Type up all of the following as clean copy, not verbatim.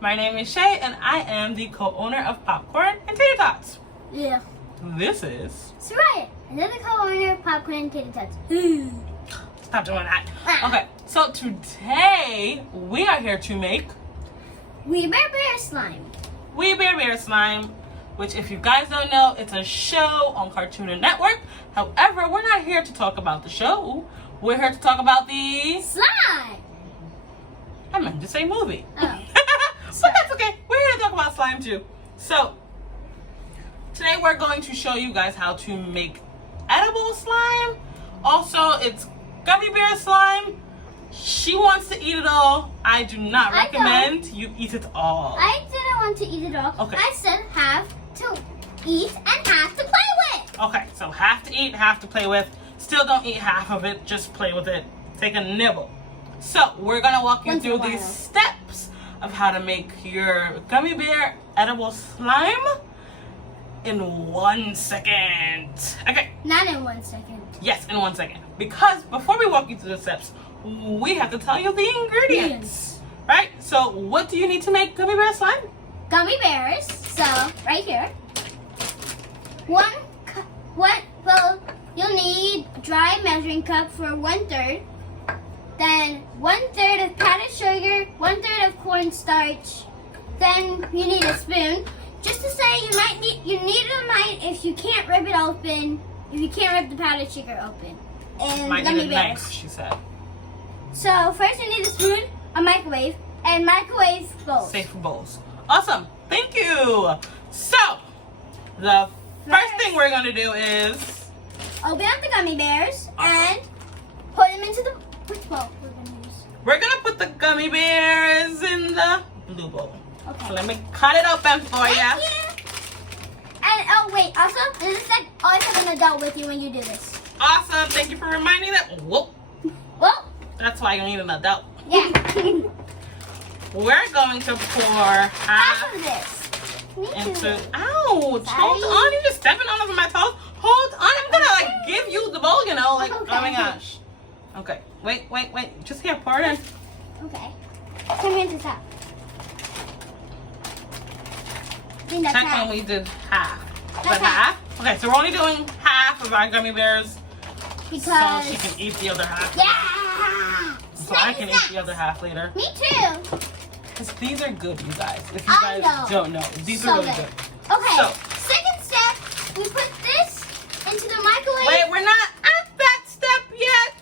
My name is Shaye and I am the co-owner of Popcorn and Tater Tots. Yeah. This is... Sariah, another co-owner of Popcorn and Tater Tots. Stop doing that. Okay, so today we are here to make... Riah Bear Slime. Riah Bear Slime, which if you guys don't know, it's a show on Cartoon Network. However, we're not here to talk about the show. We're here to talk about the... Slime! I meant to say movie. Oh. But that's okay. We're here to talk about slime too. So, today we're going to show you guys how to make edible slime. Also, it's Gummy Bear Slime. She wants to eat it all. I do not recommend you eat it all. I didn't want to eat it all. Okay. I said half to eat and half to play with. Okay, so half to eat, half to play with. Still don't eat half of it. Just play with it. Take a nibble. So, we're going to walk you through these steps of how to make your Gummy Bear edible slime in 1 second. Okay. Not in 1 second. Yes, in 1 second. Because before we walk you through the steps, we have to tell you the ingredients. Right? So, what do you need to make Gummy Bear slime? Gummy bears. So, right here. Well, you'll need a dry measuring cup for 1/3. Then 1/3 of powdered sugar, 1/3 of cornstarch. Then you need a spoon. Just to say, you need a if you can't rip it open, if you can't rip the powdered sugar open. And Might gummy need a bears. knife, she said. So first you need a spoon, a microwave, and microwave bowls. Safe for bowls. Awesome. Thank you. So, the first thing we're going to do is open up the gummy bears and put them into the which bowl we're going to use. we're going to put the gummy bears in the blue bowl. Okay. So let me cut it open for you. Thank you. And oh wait, also this is that always have an adult with you when you do this. Awesome. Thank you for reminding that. Whoop. Well, That's why you need an adult. yeah. We're going to pour Half of this. Me too. into... Ouch. Sorry. Hold on. You're just stepping all over my toes. Hold on. I'm going to give you the bowl, you know. Like, Okay. oh my gosh. Okay. Wait. Just here. Pour it in. Okay. Come here to top. I think that's Check half. when we did half. That's But half? Okay, so we're only doing half of our gummy bears Because so she can eat the other half. yeah. So I can eat the other half later. Me too. Because these are good, you guys. If you I guys know. don't know, these So are really good. good. Okay. So, Second step, we put this into the microwave. wait, we're not at that step yet.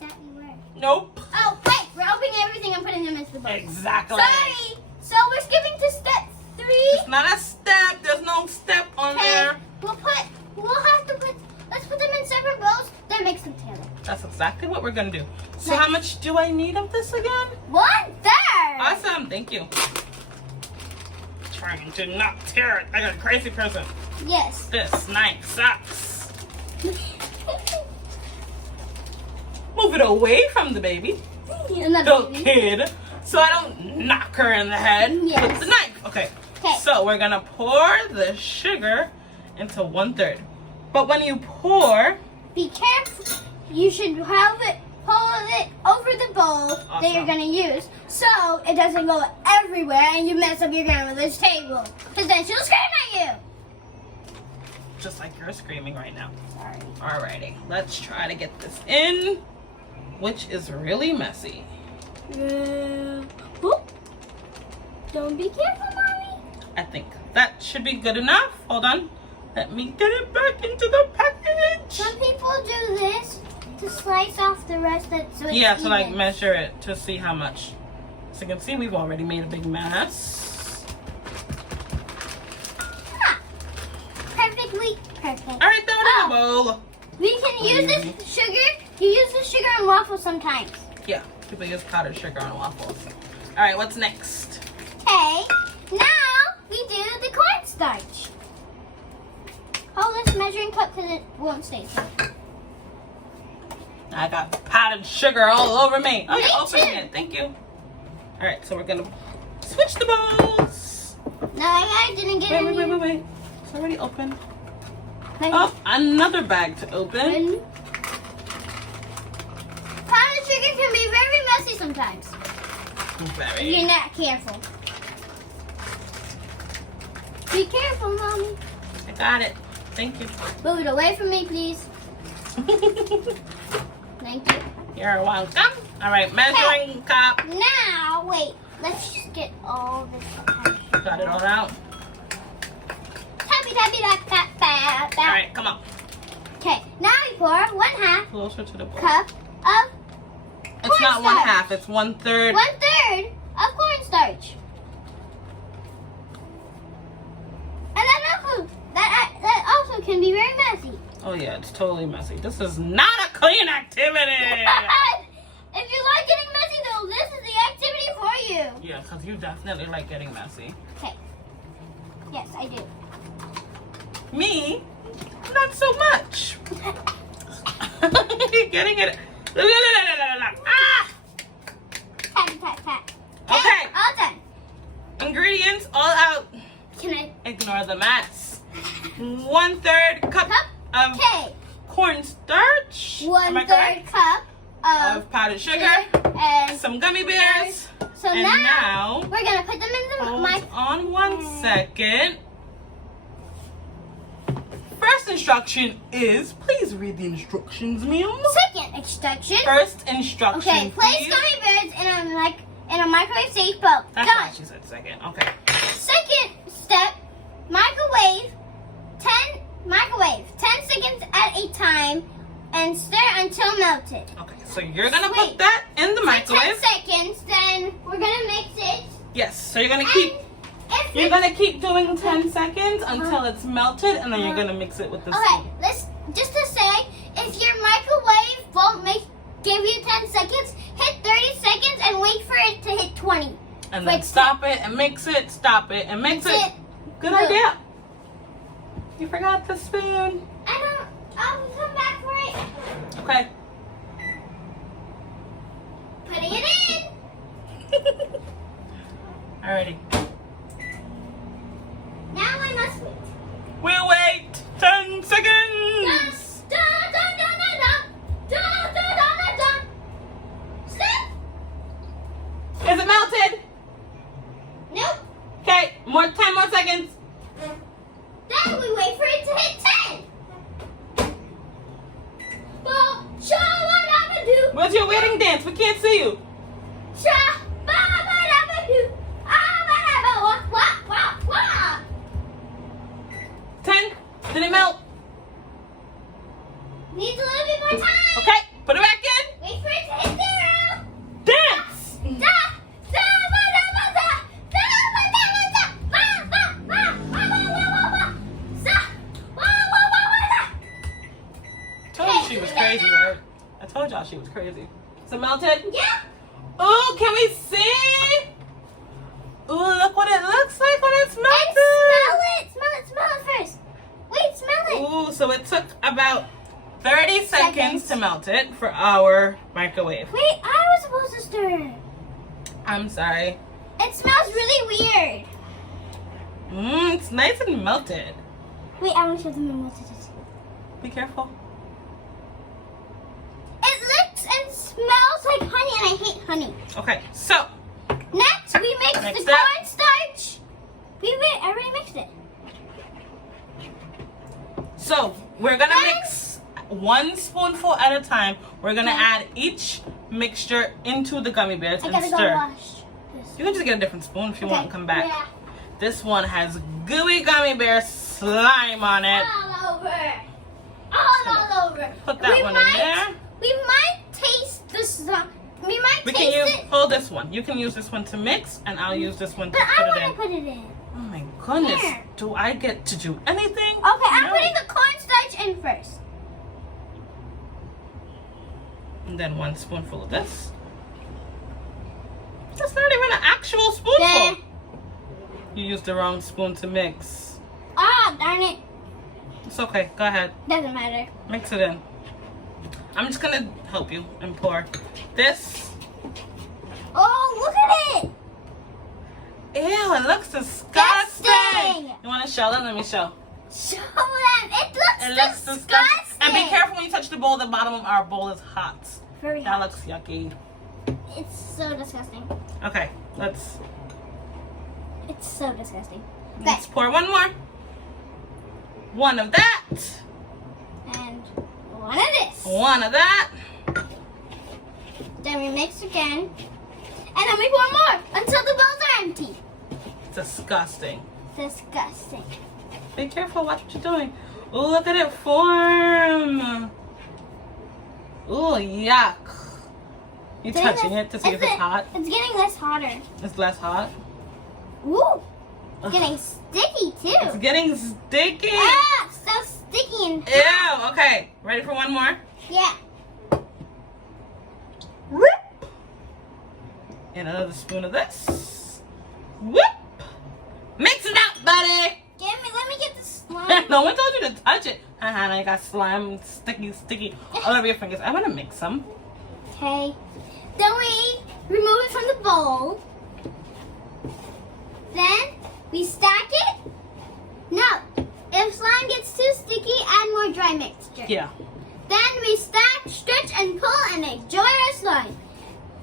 That you were. Nope. Oh wait, we're opening everything and putting them into the bowl. Exactly. Sorry. So we're skipping to step 3. It's not a step. There's no step on there. Let's put them in separate bowls, then mix them together. That's exactly what we're going to do. So Nice. how much do I need of this again? 1/3. Awesome. Thank you. Trying to not tear it like a crazy person. Yes. This knife sucks. Move it away from the baby. Another The baby. kid. So I don't knock her in the head Yes. with the knife. Okay. Okay. So we're going to pour the sugar into 1/3. But when you pour, Be careful. You should hold it over the bowl that you're Awesome. gonna use, so it doesn't go everywhere and you mess up your grandmother's table. Cause then she'll scream at you. just like you're screaming right now. Sorry. Alrighty. Let's try to get this in, which is really messy. Whoop. Don't be careful, mommy. I think that should be good enough. Hold on. Let me get it back into the package. Some people do this to slice off the rest so it's Yeah, to like even. measure it to see how much. So you can see we've already made a big mess. Perfectly perfect. Alright, throw it in the bowl. We can use this sugar. You use the sugar on waffles sometimes. Yeah, people use powdered sugar on waffles. Alright, what's next? Okay, now we do the cornstarch. Hold this measuring cup because it won't stay still. I got powdered sugar all over me. Oh, Me you're opening too. it. Thank you. Alright, so we're gonna switch the bowls. No, I didn't get any. Wait. It's already open. Oh, another bag to open. Powdered sugar can be very messy sometimes if Very. you're not careful. Be careful, Mommy. I got it. Thank you. Move it away from me, please. Thank you. You're welcome. All right, measuring cup. Now, wait. Let's just get all this. Got it all out. Tappy, tappy, tap, tap, tap, tap. All right, come on. Okay, now we pour 1/2 Closer to the bowl. cup of It's not cornstarch. 1/2. It's 1/3. 1/3 of cornstarch. And that also can be very messy. Oh yeah, it's totally messy. This is not a clean activity. If you like getting messy, though, this is the activity for you. Yeah, because you definitely like getting messy. Okay. Yes, I do. Me, not so much. Getting it. Ah! Tap, tap, tap. Okay. All done. Ingredients all out. Can I? Ignore the mess. 1/3 cup of Okay. cornstarch. Am I 1/3 correct? cup Of powdered sugar. and Some gummy bears. so And now, we're gonna put them in the hold mic. on 1 second. First instruction is, please read the instructions, ma'am. Second instruction. First instruction, Okay, place please. gummy bears in a microwave safe bowl. That's Done. why she said second. Okay. Second step, microwave 10 seconds at a time and stir until melted. Okay, so you're gonna Wait. put that in the For 10 microwave. seconds, then we're gonna mix it. Yes, so you're gonna keep You're gonna keep doing 10 seconds until it's melted, and then you're gonna mix it with the Okay, spoon. let's just to say, if your microwave won't give you 10 seconds, hit 30 seconds and wait for it to hit 20. And then Like, stop it and mix it, stop it and mix That's it. it. Good Good. idea. You forgot the spoon. I'll come back for it. Okay. Putting it in. Alrighty. Now I must wait. We'll wait 10 seconds. Dun, dun, dun, dun, dun, dun. Dun, dun, dun, dun, dun. Stop. Is it melted? Nope. Okay, 10 more seconds. Then we wait for it to hit 10. Well, sha-ba-da-ba-doo. Where's your wedding dance? We can't see you. Sha-ba-ba-da-ba-doo. Ah-ba-da-ba-wah-wah-wah-wah. 10. Did it melt? Needs a little bit more time. Okay, put it back in. Wait for it to hit 0. Dance. Told you she was crazy, right? I told y'all she was crazy. Is it melted? Yeah. Ooh, can we see? Ooh, look what it looks like when it's melted. Smell it first. Wait, smell it. Ooh, so it took about 30 seconds Seconds. to melt it for our microwave. Wait, I was supposed to stir. I'm sorry. It smells really weird. It's nice and melted. Wait, I want to show them how melted it is. Be careful. It looks and smells like honey, and I hate honey. Okay, so Next, we mix Next the step. cornstarch. I already mixed it. we're gonna mix 1 spoonful at a time. We're gonna add each mixture into the gummy bears I and gotta go stir. wash this. You can just get a different spoon if you want and come back. Yeah. This one has gooey gummy bear slime on it. All over. All over. Put that one in there. We might taste this. We might We taste can use, it. hold this one. You can use this one to mix, and I'll use this one to But I put it want in. to put it in. Oh my goodness. Here. Do I get to do anything? Okay, I'm No. putting the cornstarch in first. And then 1 spoonful of this. That's not even an actual spoonful. Then, You used the wrong spoon to mix. darn it. It's okay. Go ahead. Doesn't matter. Mix it in. I'm just going to help you and pour this. Oh, look at it. Ew, it looks disgusting. Disgusting. You want to show them? Let me show. Show them. It looks disgusting. And be careful when you touch the bowl. The bottom of our bowl is hot. Very That hot. looks yucky. It's so disgusting. Okay, let's... It's so disgusting. Let's pour one more. One of that. And one of this. One of that. Then we mix again. And then we pour more until the bowls are empty. Disgusting. Disgusting. Be careful, watch what you're doing. Oh, look at it form. Oh, yuck. You touching it to see if it's hot? It's getting less hotter. It's less hot? Ooh. It's getting sticky too. It's getting sticky. Ah, so sticky and hot. Ew. Okay, ready for one more? Yeah. Whoop. And another spoon of this. Whoop. Mix it up, buddy. Let me get the slime. No one told you to touch it. Now you got slime, sticky all over your fingers. I want to mix some. Okay. Then we remove it from the bowl. Then we stack it. No. If slime gets too sticky, add more dry mixture. Yeah. Then we stack, stretch, and pull and enjoy our slime.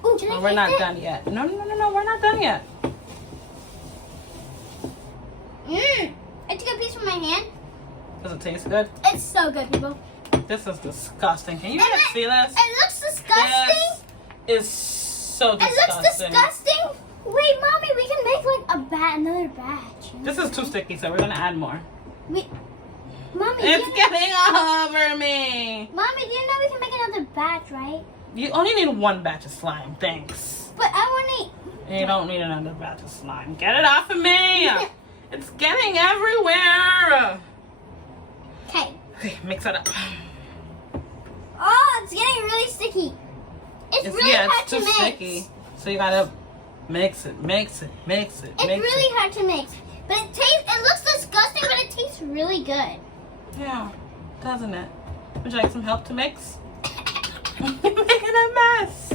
Ooh, No, we're not done yet. No, we're not done yet. I took a piece from my hand. Does it taste good? It's so good, people. This is disgusting. Can you guys see this? It looks disgusting. This is so disgusting. It looks disgusting. Wait, Mommy, we can make like another batch. This is too sticky, so we're gonna add more. Mommy, It's getting all over me. Mommy, do you know we can make another batch, right? You only need one batch of slime, thanks. But I want to. You don't need another batch of slime. Get it off of me. It's getting everywhere. Okay. Okay, mix it up. Oh, it's getting really sticky. It's really hard it's to too mix. sticky. So you gotta mix it. It's really hard to mix. But it looks disgusting, but it tastes really good. Yeah, doesn't it? Would you like some help to mix? You're making a mess.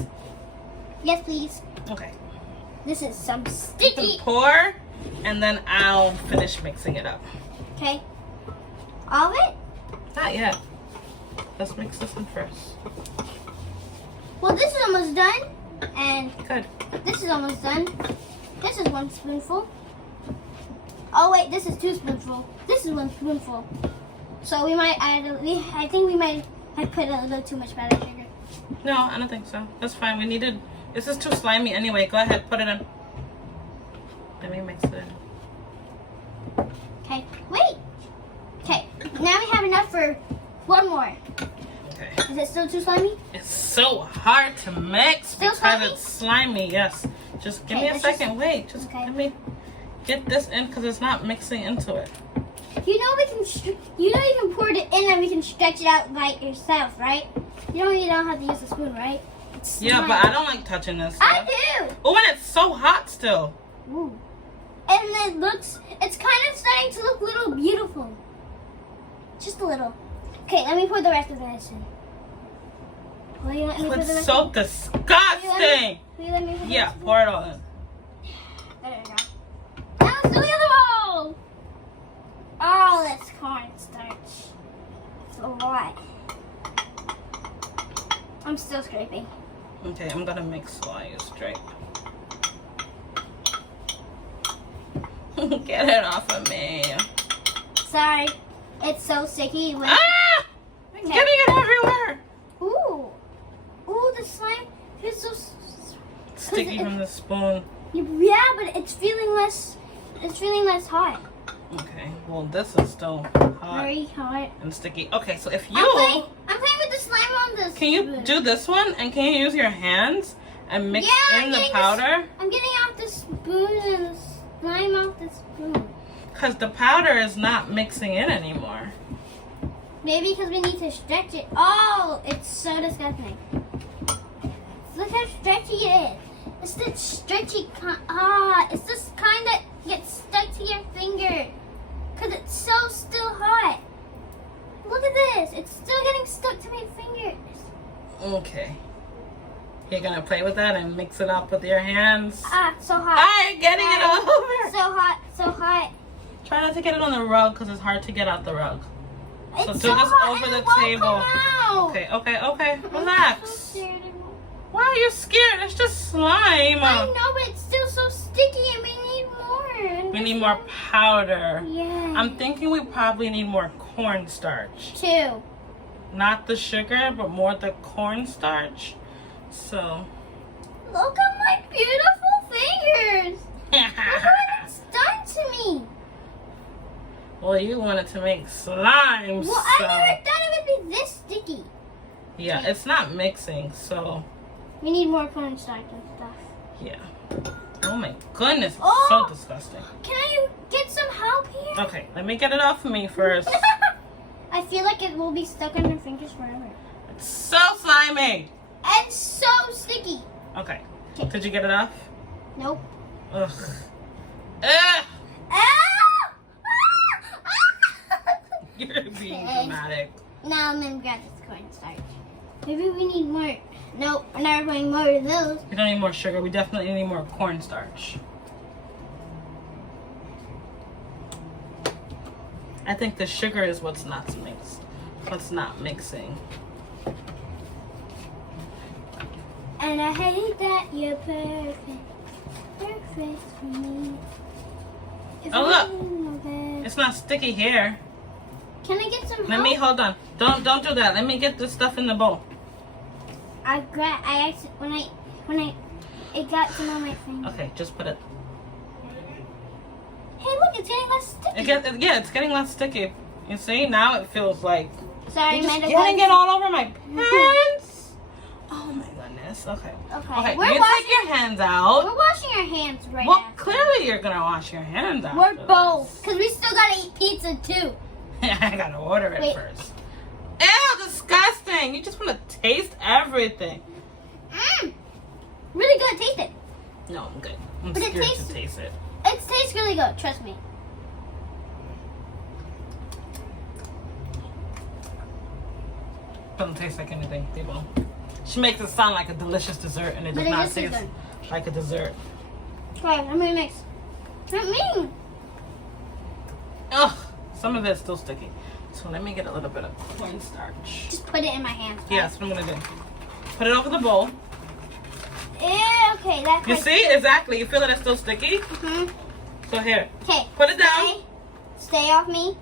Yes, please. Okay. This is some You sticky. can pour, and then I'll finish mixing it up. Okay. All of it? Not yet. Let's mix this one first. Well, this is almost done. And Good. this is almost done. This is 1 spoonful. Oh, wait, this is 2 spoonful. This is 1 spoonful. So we might add, I think we might have put a little too much powdered sugar. No, I don't think so. That's fine. This is too slimy anyway. Go ahead, put it in. Let me mix it in. Okay, wait. Okay, now we have enough for 1 more. Okay. Is it still too slimy? It's so hard to mix Still because slimy? it's slimy. Yes. Just give me a let's second. Wait. Just okay. let me get this in because it's not mixing into it. You know you can pour it in and we can stretch it out by yourself, right? You don't have to use a spoon, right? It's Yeah, slime. but I don't like touching this stuff. I do. Oh, and it's so hot still. Ooh. And it's kind of starting to look a little beautiful. Just a little. Okay, let me pour the rest of this in. Will you let me pour the It's rest so in? disgusting. Will you let me pour the Yeah, rest in? pour it all in. There you go. Now let's do the other bowl. Oh, that's cornstarch. It's a lot. I'm still scraping. Okay, I'm gonna mix while you scrape. Get it off of me. Sorry. It's so sticky. Ah! I'm getting it everywhere. Ooh. Ooh, the slime feels so... Sticky from the spoon. Yeah, but it's feeling less hot. Okay, well this is still hot Very hot. and sticky. Okay, so if you... I'm playing with the slime on this. Can you do this one and can you use your hands and mix in the getting powder? I'm getting off the spoon and the slime off the spoon. Because the powder is not mixing in anymore. Maybe because we need to stretch it. Oh, it's so disgusting. Look how stretchy it is. It's the stretchy kind. It's this kind that gets stuck to your finger. Because it's so still hot. Look at this. It's still getting stuck to my fingers. Okay. You're going to play with that and mix it up with your hands? So hot. You're getting it all over. So hot. So hot. Try not to get it on the rug because it's hard to get out the rug. So It's do so this hot over and the it won't table. come out. Okay. I'm Relax. so scared. Why are you scared? It's just slime. I know, but it's still so sticky and we need more. And We need more powder. Yeah. I'm thinking we probably need more cornstarch. 2. Not the sugar, but more the cornstarch. So. Look at my beautiful fingers. Look what it's done to me. Well, you wanted to make slime. Well, so. I never thought it would be this sticky. Yeah, it's not mixing, so. We need more cornstarch and stuff. Yeah. Oh my goodness, it's Oh. so disgusting. Can I get some help here? Okay, let me get it off me first. I feel like it will be stuck on your fingers forever. It's so slimy. And so sticky. Okay. Okay. Did you get it off? Nope. Ugh. Ugh. Ah! You're being Okay. dramatic. Now I'm gonna grab this cornstarch. Maybe we need more. Nope, we're never putting more of those. We don't need more sugar. We definitely need more cornstarch. I think the sugar is what's not mixed. What's not mixing. And I hate that you're perfect. Perfect for me. If Oh, I look. didn't know that- It's not sticky here. Can I get some help? Let me hold on. Don't do that. Let me get this stuff in the bowl. It got some on my finger. Okay, just put it. Hey, look, it's getting less sticky. Yeah, it's getting less sticky. You see, now it feels like Sorry, you're just Amanda. getting it all over my pants. Oh my goodness. Okay. Okay. You take your hands out. We're washing our hands right Well, now. clearly you're gonna wash your hands out. We're both, because we still gotta eat pizza too. I gotta order it Wait. first. Ew, disgusting. You just want to taste everything. Really good. Taste it. No, I'm good. I'm But it scared tastes- to taste it. It tastes really good. Trust me. Doesn't taste like anything, people. She makes it sound like a delicious dessert, and it But does it not just tastes taste like a dessert. Okay, I'm gonna mix. Not me. Ugh, some of it's still sticky. So let me get a little bit of cornstarch. Just put it in my hands. Yeah, that's what I'm gonna do. Put it over the bowl. Okay, that's You see? Exactly. You feel that it's still sticky? Mm-hmm. So here, Okay. put it down. Stay off me.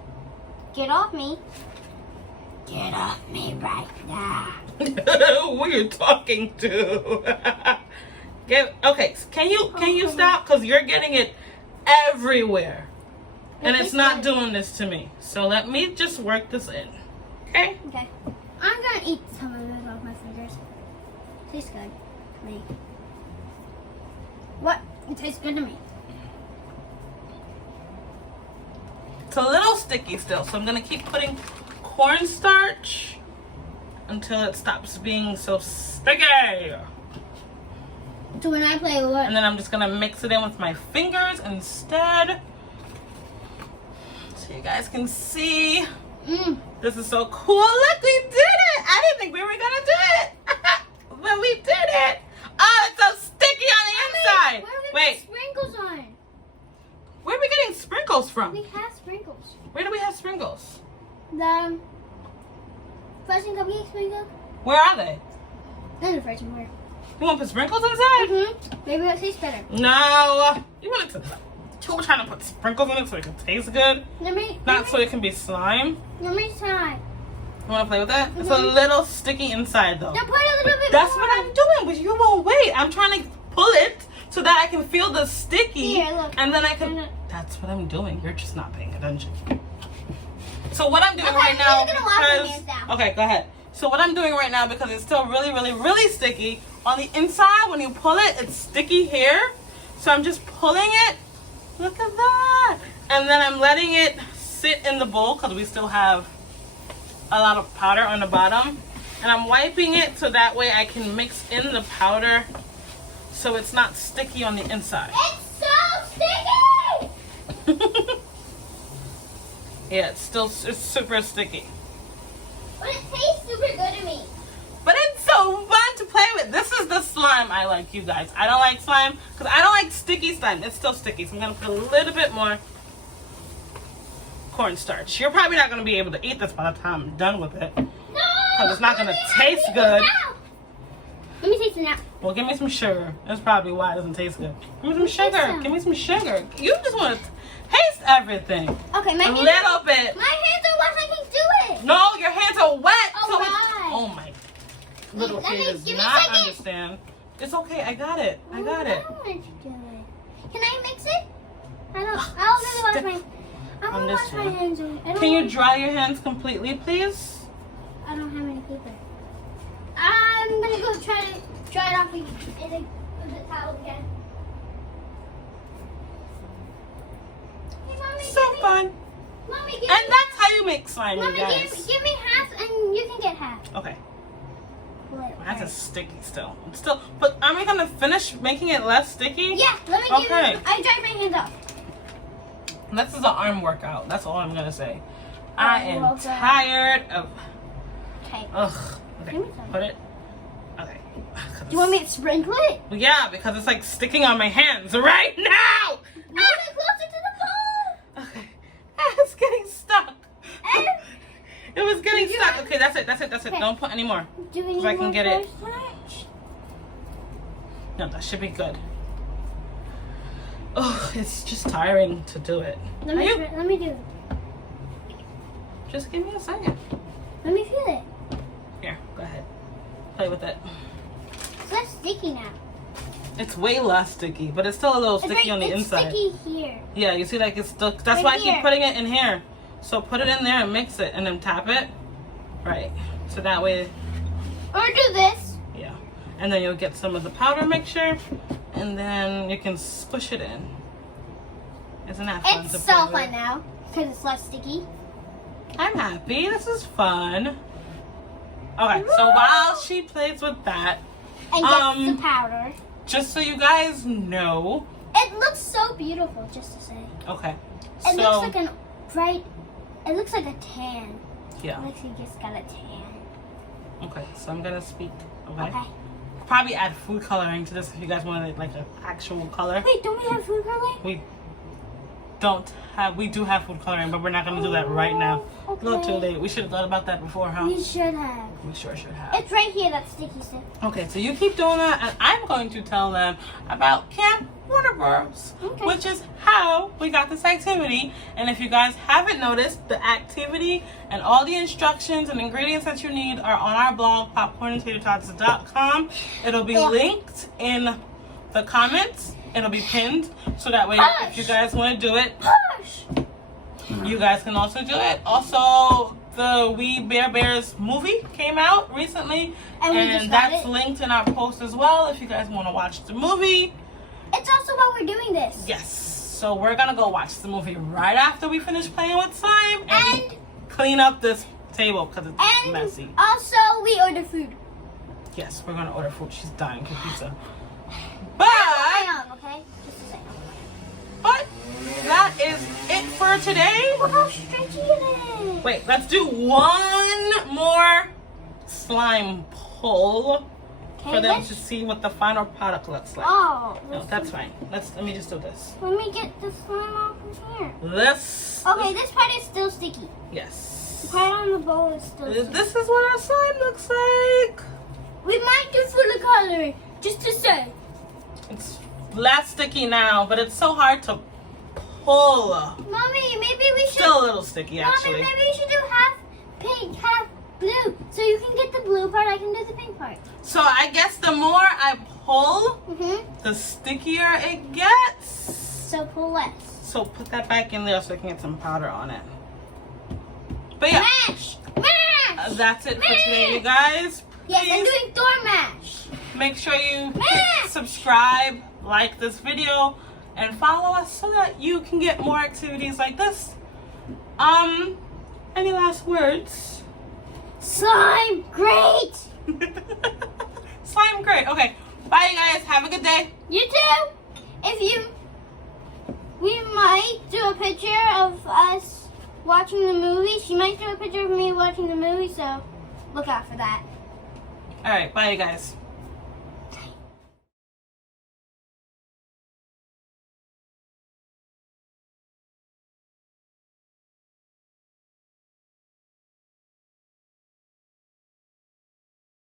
Get off me. Get off me right now. Who are you talking to? Okay, can you stop? Because you're getting it everywhere. And it's not doing this to me. So let me just work this in. Okay? Okay. I'm gonna eat some of this off my fingers. Tastes good to me. What? It tastes good to me. It's a little sticky still, so I'm gonna keep putting cornstarch until it stops being so sticky. So when I play what? And then I'm just gonna mix it in with my fingers instead. So you guys can see. This is so cool. Look, we did it! I didn't think we were gonna do it. But we did it. Oh, it's so sticky on the inside. Wait. Sprinkles on. Where are we getting sprinkles from? We have sprinkles. Where do we have sprinkles? The frozen cupcake sprinkle. Where are they? None of the frozen were. You want to put sprinkles inside? Maybe that tastes better. No. You want it to. We're trying to put sprinkles in it so it can taste good. Not so it can be slime. Let me try. You want to play with that? It's a little sticky inside though. Now put a little bit That's more. what I'm doing, but you won't wait. I'm trying to pull it so that I can feel the sticky. Here, look. And then I can. That's what I'm doing. You're just not paying attention. So what I'm doing Okay, right I'm now, really gonna wash my because hands down. okay, go ahead. So what I'm doing right now, because it's still really, really, really sticky on the inside. When you pull it, it's sticky here. So I'm just pulling it. Look at that. And then I'm letting it sit in the bowl because we still have a lot of powder on the bottom. And I'm wiping it so that way I can mix in the powder so it's not sticky on the inside. It's so sticky! Yeah, it's super sticky. But it tastes super good to me. But it's so fun to play with. This is the slime I like, you guys. I don't like slime because I don't like sticky slime. It's still sticky. So I'm going to put a little bit more cornstarch. You're probably not going to be able to eat this by the time I'm done with it. No! Because it's not going to taste good. Let me taste it now. Well, give me some sugar. That's probably why it doesn't taste good. Give me some Taste sugar. some. Give me some sugar. You just want to taste everything. Okay, my A hands little bit. My hands are wet. I can do it. No, your hands are wet. Oh, so right. oh my. Little Let me- kid does give me a not second. understand. It's okay. I got it. I got it. I don't want you to do it. Can I mix it? I don't really want Stick I on don't this wash my one. hands. Can you dry your hands completely, please? I don't have any paper. I'm gonna go try to dry it off in the towel again. Hey, Mommy, So give me, fun. Mommy, give And me, that's how you make slime, you Mommy, guys. give me half, and you can get half. Okay. What? That's a sticky still. It's still. But are we gonna finish making it less sticky? Yeah, let me give Okay. you. I dried my hands off. This is an arm workout. That's all I'm gonna say. I am well done. tired of. Okay. Ugh. Okay. Give me some. Put it. Okay. Do you want me to sprinkle it? Well, yeah, because it's like sticking on my hands right now. Move it closer to the bowl. Okay. It's getting stuck. And It was getting You stuck. want- Okay, that's it. That's it. That's it. Okay. Don't put any more. do we need So I can more get it. cornstarch? No, that should be good. Oh, it's just tiring to do it. Let me do it. Just give me a second. Let me feel it. Here, go ahead. Play with it. It's less sticky now. It's way less sticky, but it's still a little sticky on the it's inside. sticky here. Yeah, you see, like it's stuck. That's Right why I keep here. putting it in here. So put it in there and mix it, and then tap it. Right. So that way, Or do this. yeah. And then you'll get some of the powder mixture, and then you can squish it in. Isn't that fun? It's to so play with? fun now because it's less sticky. I'm happy. This is fun. Okay, so while she plays with that, And gets the powder. just so you guys know, It looks so beautiful, just to say. okay. It So looks like it looks like a tan. yeah. It looks like you just got a tan. Okay, so I'm gonna speak. Okay. Okay. Probably add food coloring to this if you guys wanted like an actual color. Wait, don't we have food coloring? We do have food coloring, but we're not gonna do that right now. Okay. A little too late. We should have thought about that before, huh? We should have. We sure should have. It's right here, that sticky stuff. Okay, so you keep doing that, and I'm going to tell them about Camp Waterbirds, Okay. which is how we got this activity. And if you guys haven't noticed, the activity and all the instructions and ingredients that you need are on our blog, popcornandtatertots.com. It'll be linked in the comments. It'll be pinned, so that way if you guys want to do it, Push! you guys can also do it. Also, the We Bear Bears movie came out recently, And we just got that's it. linked in our post as well if you guys want to watch the movie. It's also why we're doing this. Yes. So we're gonna go watch the movie right after we finish playing with slime And clean up this table because it's messy. also we order food. Yes, we're gonna order food. She's dying for pizza. I am, okay? Just a second. But that is it for today. Look how stretchy it is. Wait, let's do one more slime pull for them let's- to see what the final product looks like. Oh. No, that's fine. Let me just do this. Let me get the slime off of here. This. Okay, this part is still sticky. The Yes. part on the bowl is still sticky. This is what our slime looks like. We might do food coloring, just to say. It's less sticky now, but it's so hard to pull. Mommy, maybe we should. Still a little sticky, Mommy, actually. maybe we should do half pink, half blue. So you can get the blue part, I can do the pink part. So I guess the more I pull, the stickier it gets. So pull less. So put that back in there so I can get some powder on it. But yeah, Mash! Mash! that's it for today, you guys. Yes, I'm Please doing door mash. make sure you Mash! hit subscribe, like this video, and follow us so that you can get more activities like this. Any last words? Slime, great! Slime great. Okay, bye you guys. Have a good day. You too. We might do a picture of us watching the movie. She might do a picture of me watching the movie, so look out for that. All right, bye you guys.